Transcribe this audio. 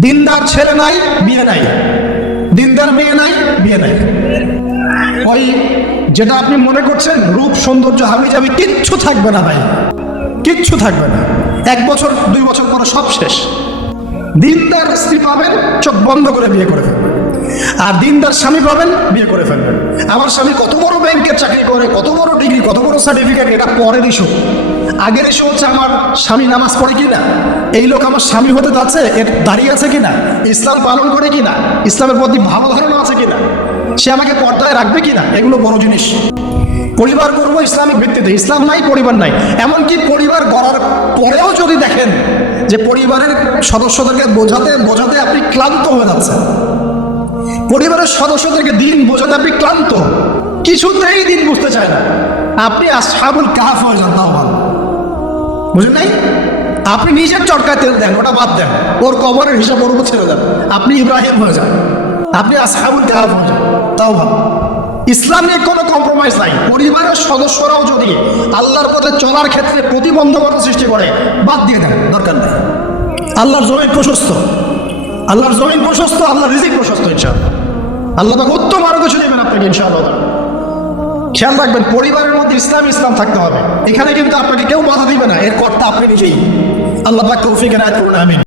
দিনদার ছেলে নাই, বিয়ে নাই। দিনদার মেয়ে নাই, বিয়ে নাই। ওই যেটা আপনি মনে করছেন, রূপ সৌন্দর্য হাবি যাবি, কিচ্ছু থাকবে না ভাই। কিচ্ছু থাকবে না। এক বছর, দুই বছর পরে সব শেষ। দিনদার স্ত্রী পাবেন, চোখ বন্ধ করে বিয়ে করে ফেলবেন। আর দিনদার স্বামী পাবেন, বিয়ে করে ফেলবেন। আমার স্বামী কত বড় ব্যাংকের চাকরি করে, কত বড় ডিগ্রি, কত বড় সার্টিফিকেট এটা পরের ইস্যু আগের ইস্যু হচ্ছে আমার স্বামী নামাজ পড়ে কিনা? এই লোক আমার স্বামী হতে যাচ্ছে, এর দাঁড়িয়ে আছে কিনা? ইসলাম পালন করে কিনা? ইসলামের প্রতি ভালো ধারণা আছে কিনা? সে আমাকে পর্দায় রাখবে কিনা? এগুলো বড় জিনিস। পরিবার করব ইসলামিক ভিত্তিতে। ইসলাম নাই, পরিবার নাই। এমনকি পরিবার গড়ার পরেও যদি দেখেন যে পরিবারের সদস্যদেরকে বোঝাতে বোঝাতে আপনি ক্লান্ত হয়ে যাচ্ছেন। পরিবারের সদস্যদেরকে দিন বোঝাতে আপনি ক্লান্ত। কিছুতেই দিন বুঝতে চায় না। আপনি আসাবুল কাহাফ হয়ে যান, তাও ভালো। বুঝলেন নাই? আপনি নিজের চটকায় তেল দেন, ওটা বাদ দেন। ওর কবরের হিসাব ওর উপর ছেড়ে দেন। আপনি ইব্রাহিম হয়ে যান। আপনি আসহাবুল কাহাফ হয়ে যান। তাও ভালো। ইসলামে কোনো কম্প্রোমাইজ নাই। পরিবারের সদস্যরাও যদি আল্লাহর পথে চলার ক্ষেত্রে প্রতিবন্ধকতা সৃষ্টি করে, বাদ দিয়ে দেন, দরকার নেই। আল্লাহর জমিন প্রশস্ত। আল্লাহর জমিন প্রশস্ত, আল্লাহর রিজিক প্রশস্ত, ইনশাআল্লাহ। আল্লাহ উত্তম আরও কিছু দেবেন আপনাকে, ইনশাআল্লাহ। খেয়াল রাখবেন, পরিবারের মধ্যে ইসলাম ইসলাম থাকতে হবে। এখানে কিন্তু আপনাকে কেউ বাধা দিবে না, এর কর্তা আপনি নিজেই। আল্লাহ তৌফিক রায় করুন, আমিন।